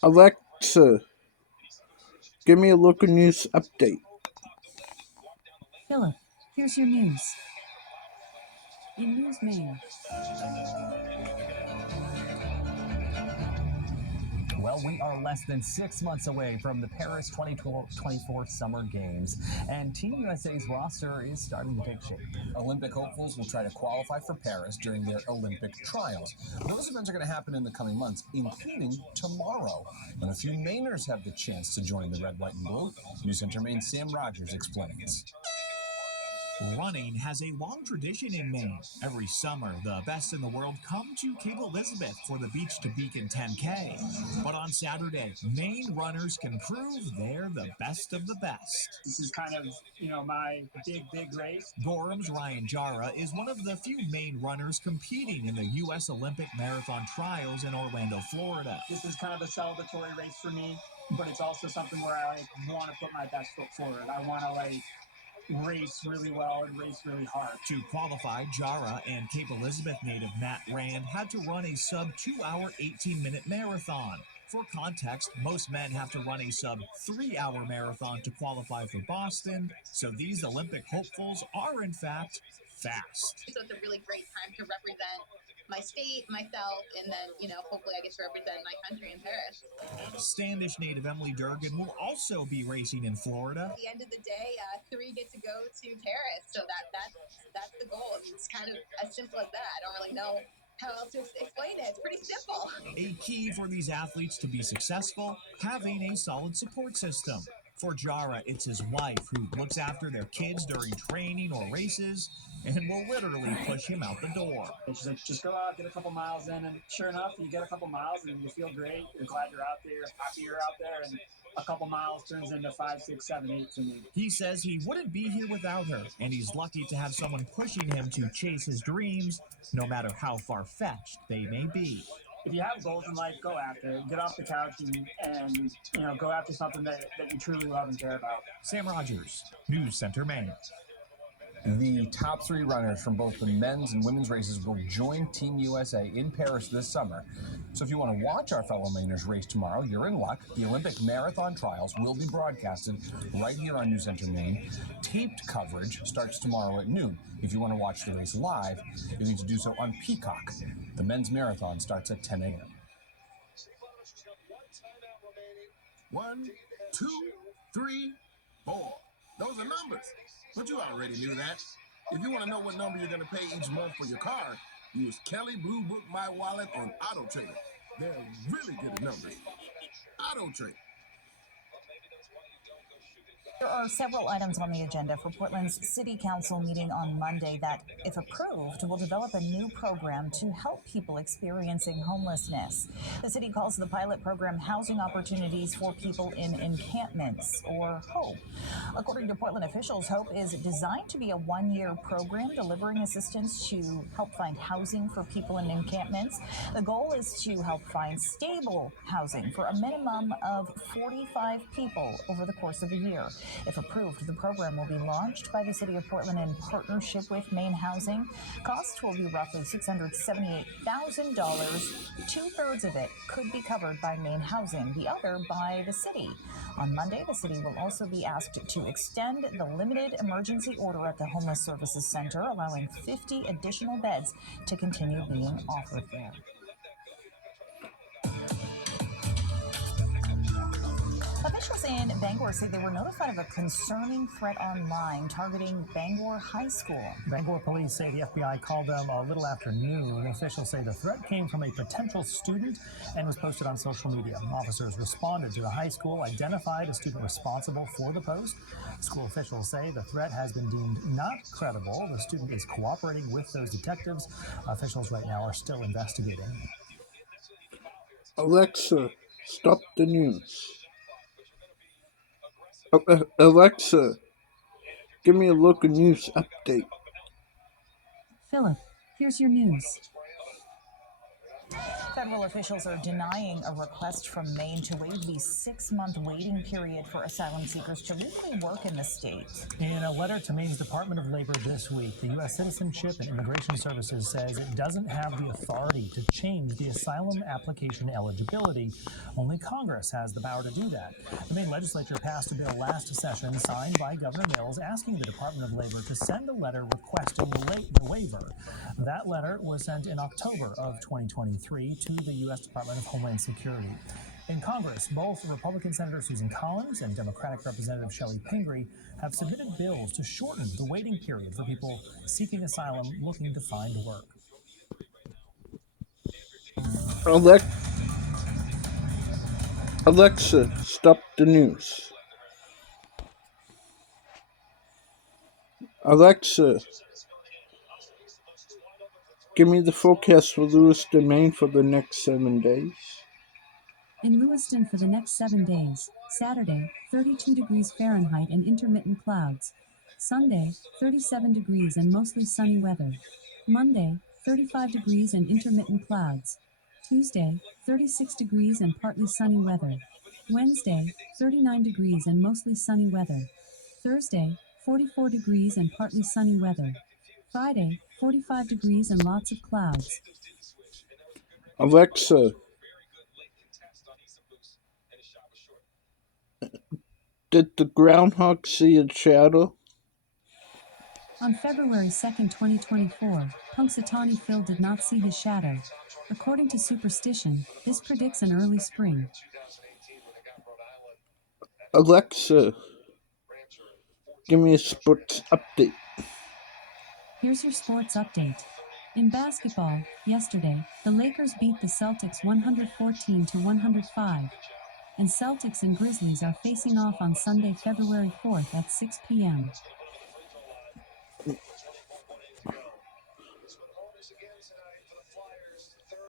Alexa, give me a local news update. Philip, here's your news. In News Maine. Well, we are less than 6 months away from the Paris 2024 Summer Games, and Team USA's roster is starting to take shape. Olympic hopefuls will try to qualify for Paris during their Olympic trials. Those events are going to happen in the coming months, including tomorrow, when a few Mainers have the chance to join the red, white, and blue. News Center Maine Sam Rogers explains. Running has a long tradition in Maine. Every summer, the best in the world come to Cape Elizabeth for the Beach to Beacon 10K. But on Saturday, Maine runners can prove they're the best of the best. This is kind of, my big race. Gorham's Ryan Jara is one of the few Maine runners competing in the U.S. Olympic Marathon Trials in Orlando, Florida. This is kind of a celebratory race for me, but it's also something where I want to put my best foot forward. I want to race really well and race really hard. To qualify, Jara and Cape Elizabeth native Matt Rand had to run a sub 2-hour 18-minute marathon. For context, most men have to run a sub 3-hour marathon to qualify for Boston, so these Olympic hopefuls are in fact fast. So it's a really great time to represent my state, myself, and then, hopefully I get to represent my country in Paris. Standish native Emily Durgan will also be racing in Florida. At the end of the day, 3 get to go to Paris, so that's the goal. It's kind of as simple as that. I don't really know how else to explain it. It's pretty simple. A key for these athletes to be successful, having a solid support system. For Jara, it's his wife who looks after their kids during training or races and will literally push him out the door. She's like, just go out, get a couple miles in, and sure enough, you get a couple miles and you feel great. You're glad you're out there, happy you're out there, and a couple miles turns into 5, 6, 7, 8 for me. He says he wouldn't be here without her, and he's lucky to have someone pushing him to chase his dreams, no matter how far-fetched they may be. If you have goals in life, go after it. Get off the couch and go after something that you truly love and care about. Sam Rogers, News Center, Maine. The top 3 runners from both the men's and women's races will join Team USA in Paris this summer. So if you want to watch our fellow Mainers race tomorrow, you're in luck. The Olympic Marathon Trials will be broadcasted right here on News Center Maine. Taped coverage starts tomorrow at noon. If you want to watch the race live, you need to do so on Peacock. The men's marathon starts at 10 a.m. 1, 2, 3, 4. Those are numbers. But you already knew that. If you want to know what number you're going to pay each month for your car, use Kelly Blue Book My Wallet on Auto Trader. They're really good at numbers. Auto Trader. There are several items on the agenda for Portland's City Council meeting on Monday that, if approved, will develop a new program to help people experiencing homelessness. The city calls the pilot program Housing Opportunities for People in Encampments, or HOPE. According to Portland officials, HOPE is designed to be a 1-year program delivering assistance to help find housing for people in encampments. The goal is to help find stable housing for a minimum of 45 people over the course of a year. If approved, the program will be launched by the City of Portland in partnership with Maine Housing. Costs will be roughly $678,000. 2/3 of it could be covered by Maine Housing, the other by the city. On Monday, the city will also be asked to extend the limited emergency order at the Homeless Services Center, allowing 50 additional beds to continue being offered there. Officials in Bangor say they were notified of a concerning threat online targeting Bangor High School. Bangor police say the FBI called them a little after noon. Officials say the threat came from a potential student and was posted on social media. Officers responded to the high school, identified a student responsible for the post. School officials say the threat has been deemed not credible. The student is cooperating with those detectives. Officials right now are still investigating. Alexa, stop the news. Alexa, give me a local news update. Philip, here's your news. Federal officials are denying a request from Maine to waive the 6-month waiting period for asylum seekers to legally work in the state. In a letter to Maine's Department of Labor this week, the U.S. Citizenship and Immigration Services says it doesn't have the authority to change the asylum application eligibility. Only Congress has the power to do that. The Maine legislature passed a bill last session signed by Governor Mills asking the Department of Labor to send a letter requesting the waiver. That letter was sent in October of 2023 to the U.S. Department of Homeland Security. In Congress, both Republican Senator Susan Collins and Democratic Representative Shelley Pingree have submitted bills to shorten the waiting period for people seeking asylum looking to find work. Alexa, stop the news. Alexa, give me the forecast for Lewiston, Maine for the next 7 days. In Lewiston for the next 7 days, Saturday, 32 degrees Fahrenheit and intermittent clouds. Sunday, 37 degrees and mostly sunny weather. Monday, 35 degrees and intermittent clouds. Tuesday, 36 degrees and partly sunny weather. Wednesday, 39 degrees and mostly sunny weather. Thursday, 44 degrees and partly sunny weather. Friday, 45 degrees and lots of clouds. Alexa, did the groundhog see a shadow? On February 2nd, 2024, Punxsutawney Phil did not see his shadow. According to superstition, this predicts an early spring. Alexa, give me a sports update. Here's your sports update. In basketball, yesterday, the Lakers beat the Celtics 114-105. And Celtics and Grizzlies are facing off on Sunday, February 4th at 6 p.m.